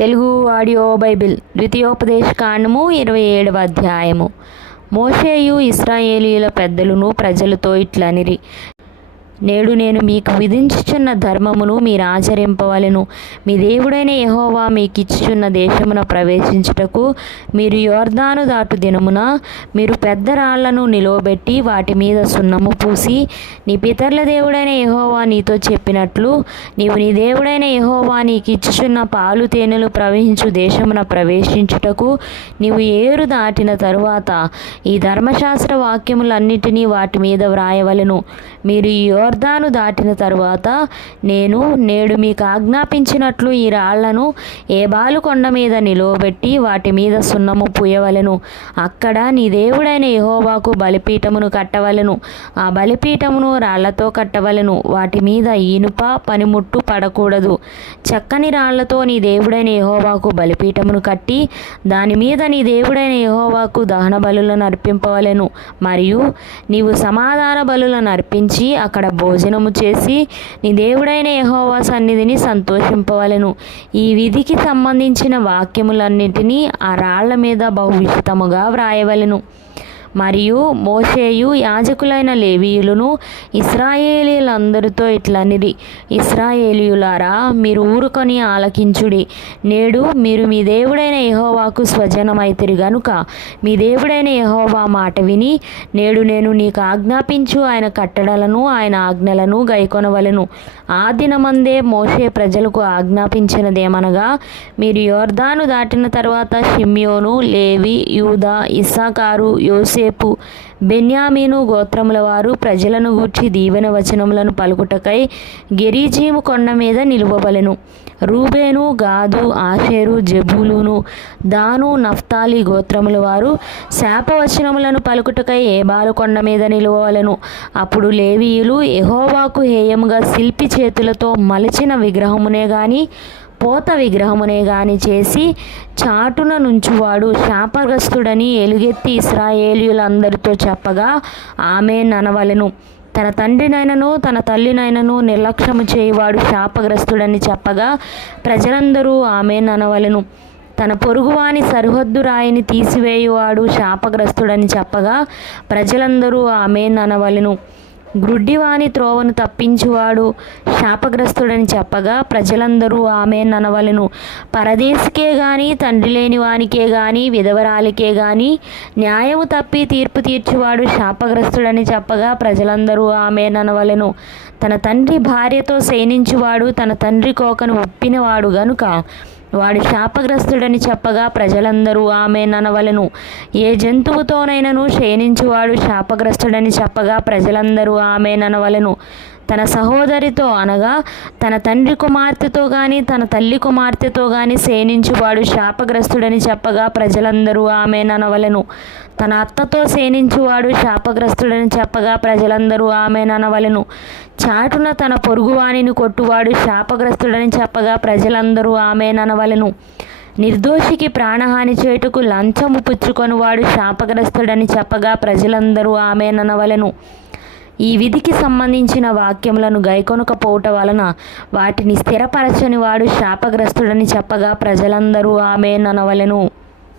Telugu audio Bible ద్వితీయోపదేశ కాండము 27వ అధ్యాయము. మోషేయు ఇశ్రాయేలీయుల పెద్దలను ప్రజలతో ఇట్లనిరి, నేడు నేను మీకు విధించుచున్న ధర్మమును మీరు ఆచరింపవలెను. మీ దేవుడైన యెహోవా మీకిచ్చుచున్న దేశమున ప్రవేశించుటకు మీరు యొర్దాను దాటు దినమున మీరు పెద్ద రాళ్లను నిలువబెట్టి వాటి మీద సున్నము పూసి, నీ పితరుల దేవుడైన యెహోవా నీతో చెప్పినట్లు నీవు నీ దేవుడైన యెహోవా నీకిచ్చుచున్న పాలు తేనెలు ప్రవహించు దేశమున ప్రవేశించుటకు నీవు ఏరు దాటిన తరువాత ఈ ధర్మశాస్త్ర వాక్యములన్నిటినీ వాటి మీద వ్రాయవలెను. మీరు ఈ యొర్దాను దాటిన తరువాత నేడు మీకు ఆజ్ఞాపించినట్లు ఈ రాళ్లను ఏబాలు కొండ మీద నిలువబెట్టి వాటి మీద సున్నము పూయవలెను. అక్కడ నీ దేవుడైన యెహోవాకు బలిపీఠమును కట్టవలెను. ఆ బలిపీఠమును రాళ్లతో కట్టవలెను. వాటి మీద ఈనుప పనిముట్టు పడకూడదు. చక్కని రాళ్లతో నీ దేవుడైన యెహోవాకు బలిపీఠమును కట్టి దాని మీద నీ దేవుడైన యెహోవాకు దహన బలులను అర్పింపవలెను. మరియు నీవు సమాధాన బలులను అర్పించి అక్కడ భోజనము చేసి నీ దేవుడైన యెహోవా సన్నిధిని సంతోషింపవలెను. ఈ విధికి సంబంధించిన వాక్యములన్నిటినీ ఆ రాళ్ల మీద బహువిశితముగా వ్రాయవలెను. మరియు మోషేయు యాజకులైన లేవీయులను ఇశ్రాయేలీయులందరితో ఇట్లనిరి, ఇశ్రాయేలీయులారా, మీరు ఊరుకొని ఆలకించుడి. నేడు మీరు మీ దేవుడైన యెహోవాకు స్వజనమైతిరి గనుక మీ దేవుడైన యెహోవా మాట విని నేడు నేను నీకు ఆజ్ఞాపించు ఆయన కట్టడలను ఆయన ఆజ్ఞలను గైకొనవలెను. ఆ దినమందే మోషే ప్రజలకు ఆజ్ఞాపించినదేమనగా, మీరు యొర్దాను దాటిన తర్వాత షిమ్యోను, లేవి, యూదా, ఇస్సాకారు, యోసేపు, బెన్యామీను గోత్రముల వారు ప్రజలను గూర్చి దీవెన వచనములను పలుకుటకై గెరిజీము కొండ మీద నిలువవలెను. రూబేను, గాదు, ఆషేరు, జెబూలూను, దాను, నఫ్తాలి గోత్రముల వారు శాపవచనములను పలుకుటకై ఏబాలు కొండ మీద నిలువవలెను. అప్పుడు లేవీయులు యెహోవాకు హేయముగా శిల్పి చేతులతో మలిచిన విగ్రహమునే గాని పోత విగ్రహమునే గాని చేసి చాటున నుంచువాడు శాపగ్రస్తుడని ఎలుగెత్తి ఇశ్రాయేలీయులందరితో చెప్పగా ఆమేన్ అనవలెను. తన తండ్రినైనను తన తల్లినైనను నిర్లక్ష్యము చేయువాడు శాపగ్రస్తుడని చెప్పగా ప్రజలందరూ ఆమేన్ అనవలెను. తన పొరుగువాని సరిహద్దు రాయిని తీసివేయువాడు శాపగ్రస్తుడని చెప్పగా ప్రజలందరూ ఆమేన్ అనవలెను. గ్రుడ్డివాని త్రోవను తప్పించువాడు శాపగ్రస్తుడని చెప్పగా ప్రజలందరూ ఆమేన్ అనవలెను. పరదేశికే గాని తండ్రి లేని వానికే గాని విధవరాలికే గాని న్యాయము తప్పి తీర్పు తీర్చువాడు శాపగ్రస్తుడని చెప్పగా ప్రజలందరూ ఆమేన్ అనవలెను. తన తండ్రి భార్యతో శయనించువాడు తన తండ్రి కోకను ఒప్పినవాడు గనుక వాడు శాపగ్రస్తుడని చెప్పగా ప్రజలందరూ ఆమేన్ అనవలెను. ఏ జంతువుతోనైనను శయనించువాడు శాపగ్రస్తుడని చెప్పగా ప్రజలందరూ ఆమేన్ అనవలెను. తన సహోదరితో అనగా తన తండ్రి కుమార్తెతో గాని తన తల్లి కుమార్తెతో గాని శయనించువాడు శాపగ్రస్తుడని చెప్పగా ప్రజలందరూ ఆమేన్ అనవలెను. తన అత్తతో శయనించువాడు శాపగ్రస్తుడని చెప్పగా ప్రజలందరూ ఆమేన్ అనవలెను. చాటున తన పొరుగువానిని కొట్టువాడు శాపగ్రస్తుడని చెప్పగా ప్రజలందరూ ఆమేన్ అనవలెను. నిర్దోషికి ప్రాణహాని చేయుటకు లంచము పుచ్చుకొనువాడు శాపగ్రస్తుడని చెప్పగా ప్రజలందరూ ఆమేన్ అనవలెను. ఈ విధికి సంబంధించిన వాక్యములను గైకొనకపోవుట వలన వాటిని స్థిరపరచని వాడు శాపగ్రస్తుడని చెప్పగా ప్రజలందరూ ఆమేన్ అనవలెను.